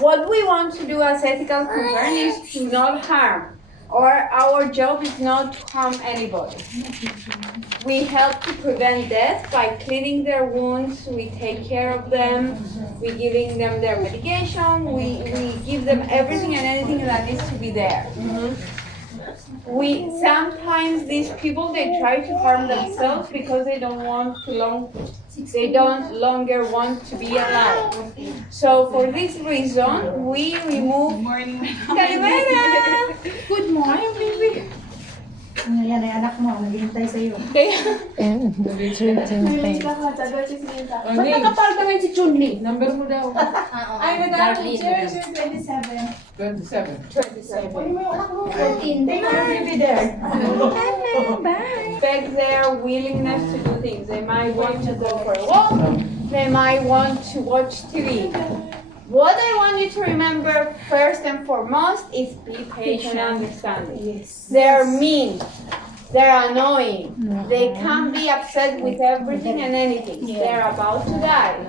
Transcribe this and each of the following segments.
What we want to do as ethical concern is to not harm, or our job is not to harm anybody. We help to prevent death by cleaning their wounds, we take care of them, we giving them their medication, we give them everything and anything that needs to be there. We sometimes these people they try to harm themselves because they don't longer want to be alive. So for this reason, we remove. Good morning. Calimera! Good morning, baby. Yan ay anak mo, naghihintay sa'yo. Ba't nakapal ka ngayon si Chunli? Number mo daw. Ay, madam, teacher, 27. 27. 27. 14. They will be there. Respect their willingness to do things. They might want to go for a walk. They might want to watch TV. What I want you to remember first and foremost is be patient and understanding. Yes. They're mean. They're annoying. They can be upset with everything and anything. They're about to die.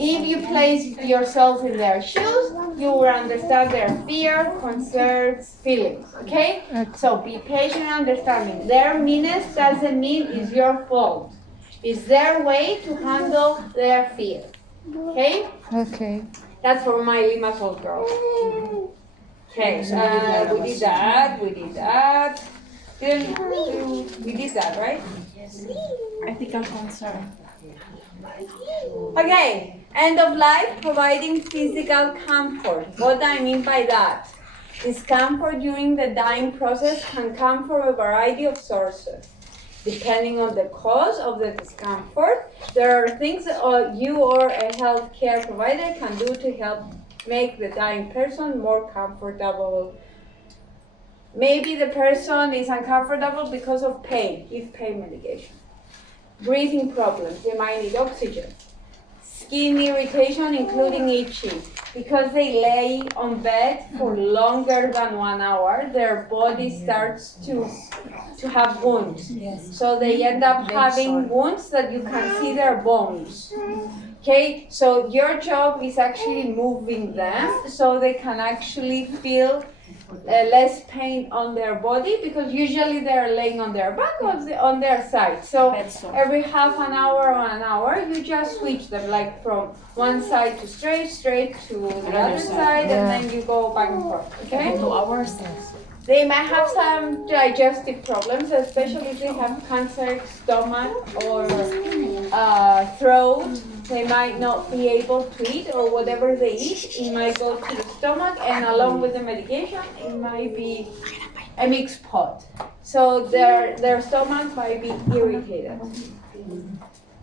If you place yourself in their shoes, you will understand their fear, concerns, feelings. Okay? So be patient and understanding. Their meanness doesn't mean it's your fault. It's their way to handle their fear. Okay? Okay. That's for my Limassol girl. Okay, we did that. We did that, right? Ethical concern. Okay, end of life, providing physical comfort. What do I mean by that? Discomfort during the dying process can come from a variety of sources. Depending on the cause of the discomfort, there are things you or a healthcare provider can do to help make the dying person more comfortable. Maybe the person is uncomfortable because of pain, give pain medication. Breathing problems, they might need oxygen. Skin irritation, including itching. Because they lay on bed for longer than 1 hour, their body starts to have wounds. So they end up having wounds that you can see their bones. Okay, so your job is actually moving them so they can actually feel less pain on their body, because usually they're laying on their back or on their side. So every half an hour or an hour, you just switch them, like from one side to straight to the other side, and then you go back and forth. Okay? 2 hours. They might have some digestive problems, especially if they have cancer, stomach, or throat. They might not be able to eat, or whatever they eat, it might go to the stomach, and along with the medication, it might be a mixed pot. So their stomach might be irritated.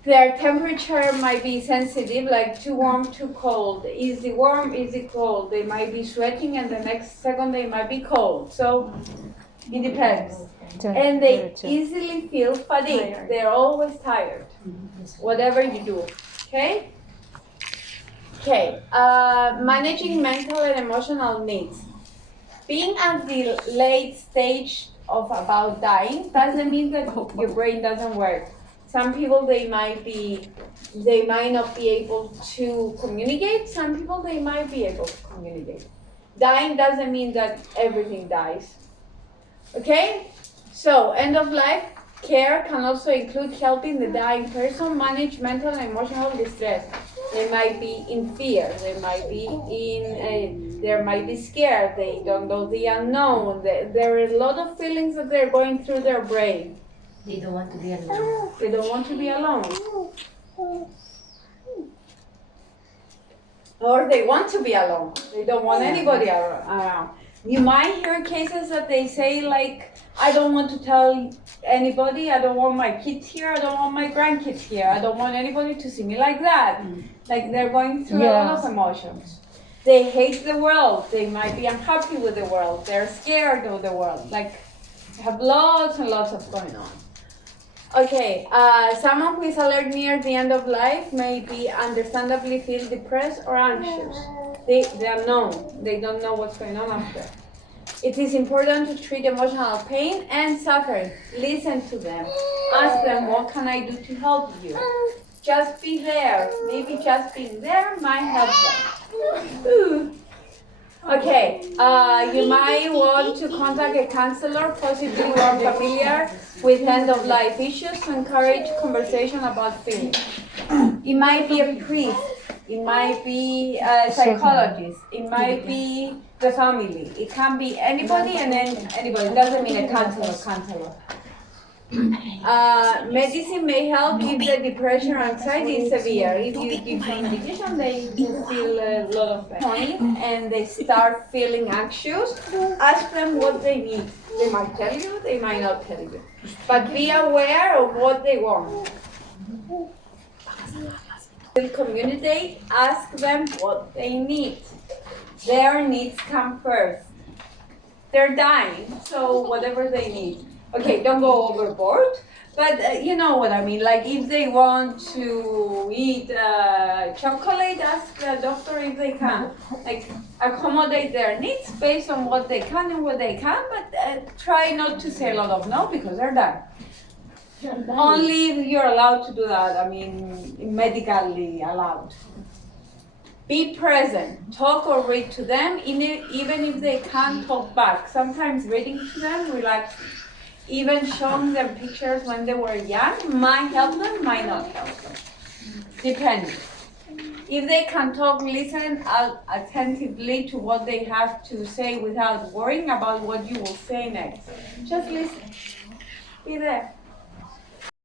Their temperature might be sensitive, like too warm, too cold. Easy warm, easy cold. They might be sweating, and the next second they might be cold. So it depends. And they easily feel fatigue. They're always tired, whatever you do. Okay? Okay. Managing mental and emotional needs. Being at the late stage of about dying doesn't mean that your brain doesn't work. Some people they might not be able to communicate. Some people they might be able to communicate. Dying doesn't mean that everything dies. Okay? So end of life care can also include helping the dying person manage mental and emotional distress. They might be in fear. They might be they might be scared. They don't know the unknown. There are a lot of feelings that they're going through their brain. They don't want to be alone. They don't want to be alone. Or they want to be alone. They don't want anybody around. You might hear cases that they say like, I don't want to tell anybody, I don't want my kids here, I don't want my grandkids here, I don't want anybody to see me like that. Like they're going through a lot of emotions. They hate the world. They might be unhappy with the world. They're scared of the world. Like they have lots and lots of going on. Okay, someone who is alert near the end of life may be understandably feel depressed or anxious. They are known. They don't know what's going on after. It is important to treat emotional pain and suffering. Listen to them. Ask them, what can I do to help you? Just be there. Maybe just being there might help them. You might want to contact a counselor, possibly one familiar with end-of-life issues, to encourage conversation about feelings. It might be a priest, it might be a psychologist, it might be the family. It can be anybody and then anybody. It doesn't mean a counselor. Medicine may help if the depression or anxiety is severe. If you give them medication, they just feel a lot of pain and they start feeling anxious. Ask them what they need. They might tell you, they might not tell you. But be aware of what they want. Will communicate, ask them what they need. Their needs come first. They're dying, so whatever they need. Okay, don't go overboard, but you know what I mean. Like if they want to eat chocolate, ask the doctor if they can. Like accommodate their needs based on what they can and what they can, but try not to say a lot of no because they're dying. Only if you're allowed to do that, I mean, medically allowed. Be present, talk or read to them, even if they can't talk back. Sometimes reading to them relaxes. Even showing them pictures when they were young might help them, might not help them. Depending. If they can talk, listen attentively to what they have to say without worrying about what you will say next. Just listen. Be there.